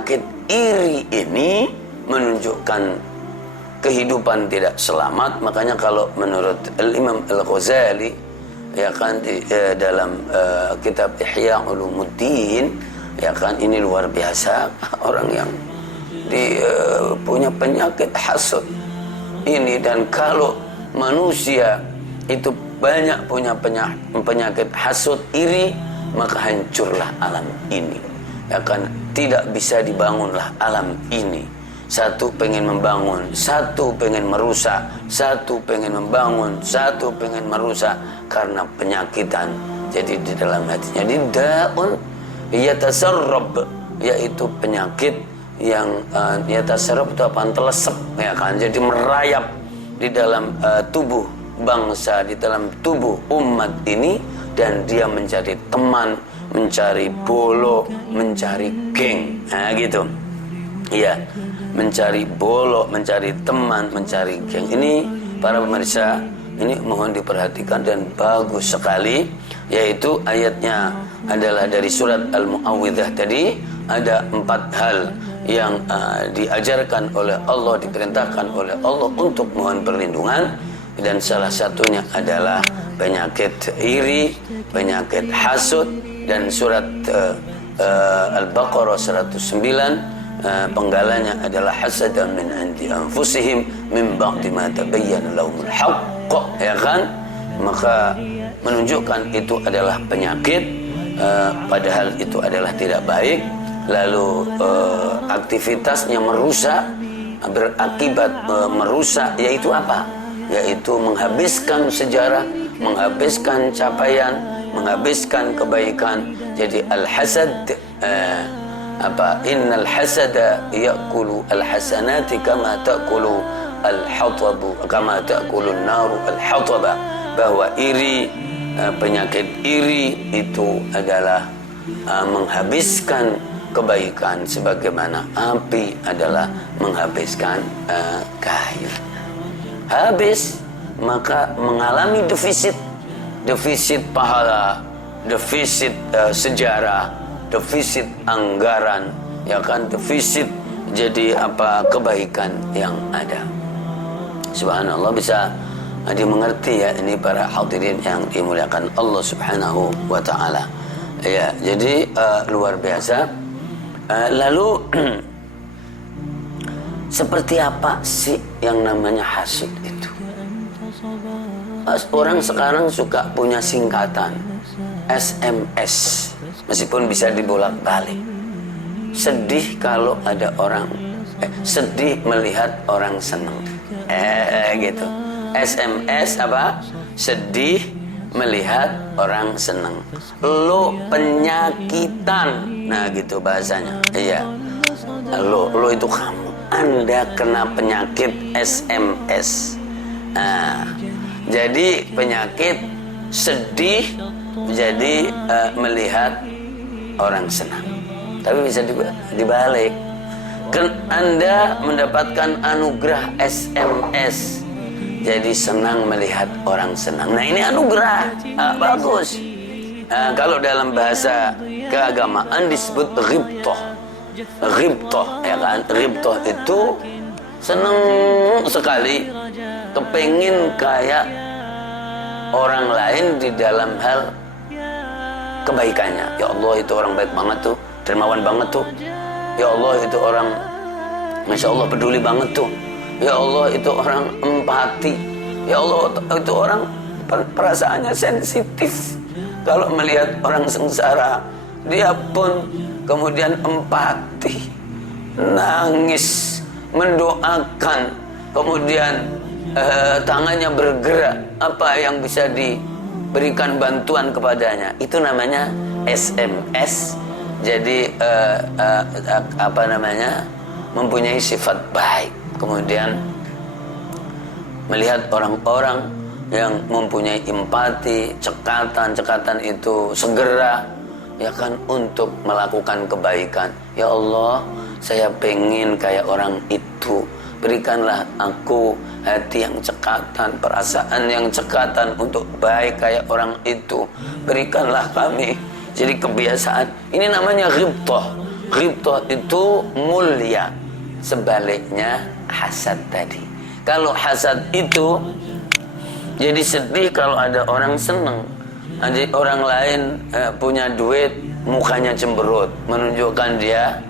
penyakit iri ini menunjukkan kehidupan tidak selamat. Makanya kalau menurut Imam Al-Ghazali, ya kan, dalam kitab Ihya Ulumuddin, ya kan, ini luar biasa orang yang punya penyakit hasud ini. Dan kalau manusia itu banyak punya penyakit hasud iri, maka hancurlah alam ini, ya kan. Tidak bisa dibangunlah alam ini. Satu pengen membangun, satu pengen merusak, satu pengen membangun, satu pengen merusak karena penyakitan. Jadi di dalam hatinya di daun yatasarrab, yaitu penyakit yang yatasarrab itu apa? Telesep, ya kan. Jadi merayap di dalam tubuh bangsa, di dalam tubuh umat ini, dan dia mencari teman, mencari bolo, mencari geng, nah gitu. Iya, mencari bolo, mencari teman, mencari geng. Ini para pemirsa, ini mohon diperhatikan dan bagus sekali, yaitu ayatnya adalah dari surat Al-Mu'awwidzah tadi. Ada 4 hal yang diajarkan oleh Allah, diperintahkan oleh Allah untuk mohon perlindungan, dan salah satunya adalah penyakit iri, penyakit hasud. Dan surat Al-Baqarah 109 penggalanya adalah hasadan min indi anfusihim min ba'di ma tabayyana lahumul haqq, ya kan. Maka menunjukkan itu adalah penyakit, padahal itu adalah tidak baik. Lalu aktivitasnya merusak, berakibat merusak, yaitu apa? Yaitu menghabiskan sejarah, menghabiskan capaian, menghabiskan kebaikan. Jadi al-hasad, innal hasada ya'kulu al-hasanati kama ta'kulu al-hatabu, kama ta'kulu an-naru al-hataba. Bahwa iri, penyakit iri itu adalah menghabiskan kebaikan sebagaimana api adalah menghabiskan kayu. Habis, maka mengalami defisit pahala, defisit sejarah, defisit anggaran, ya kan, defisit jadi kebaikan yang ada. Subhanallah, bisa dimengerti ya ini para hadirin yang dimuliakan Allah Subhanahu wa taala. Ya, jadi luar biasa. Lalu seperti apa sih yang namanya hasud itu? Orang sekarang suka punya singkatan SMS, meskipun bisa dibolak-balik. Sedih kalau ada orang sedih melihat orang senang, gitu. SMS apa? Sedih melihat orang senang. Lo penyakitan, nah gitu bahasanya. Iya, lo itu kamu, Anda kena penyakit SMS. Nah, jadi penyakit sedih, jadi melihat orang senang. Tapi bisa dibalik. Anda mendapatkan anugerah SMS, jadi senang melihat orang senang. Nah, ini anugerah, bagus. Kalau dalam bahasa keagamaan disebut ghibthah. Ghibthah, ya kan? Ghibthah itu senang sekali, kepengin kayak orang lain di dalam hal kebaikannya. Ya Allah, itu orang baik banget tuh, dermawan banget tuh. Ya Allah, itu orang Masya Allah peduli banget tuh. Ya Allah, itu orang empati. Ya Allah, itu orang perasaannya sensitif. Kalau melihat orang sengsara, dia pun kemudian empati, nangis, mendoakan, kemudian tangannya bergerak, apa yang bisa diberikan bantuan kepadanya. Itu namanya SMS. Jadi mempunyai sifat baik. Kemudian melihat orang-orang yang mempunyai empati, cekatan itu segera, ya kan, untuk melakukan kebaikan. Ya Allah, saya pengen kayak orang itu. Berikanlah aku hati yang cekatan, perasaan yang cekatan untuk baik kayak orang itu. Berikanlah kami. Jadi kebiasaan ini namanya ghibthah. Ghibthah itu mulia. Sebaliknya hasad tadi. Kalau hasad itu jadi sedih kalau ada orang seneng. Ada orang lain punya duit, mukanya cemberut, menunjukkan dia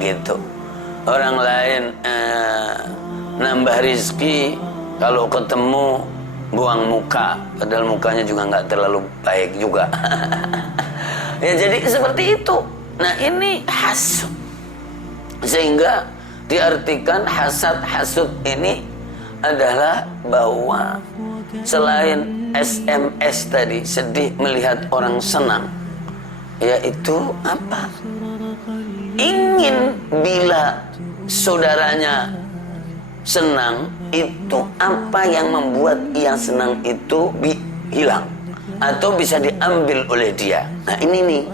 gitu. Orang lain nambah rizki, kalau ketemu buang muka, padahal mukanya juga nggak terlalu baik juga. Ya jadi seperti itu. Nah ini hasud. Sehingga diartikan hasud ini adalah bahwa selain SMS tadi, sedih melihat orang senang, yaitu apa? Ingin bila saudaranya senang, itu apa yang membuat ia senang itu hilang atau bisa diambil oleh dia. Nah ini nih.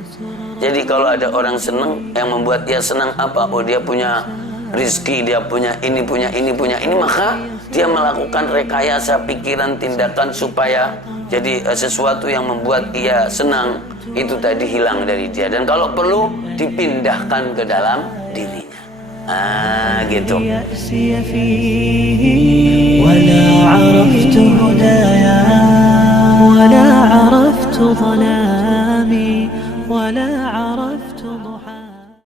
Jadi kalau ada orang senang, yang membuat dia senang apa? Oh dia punya rizki, dia punya ini, maka dia melakukan rekayasa pikiran, tindakan supaya jadi sesuatu yang membuat ia senang itu tadi hilang dari dia. Dan kalau perlu dipindahkan ke dalam dirinya. Gitu. ولا عرفت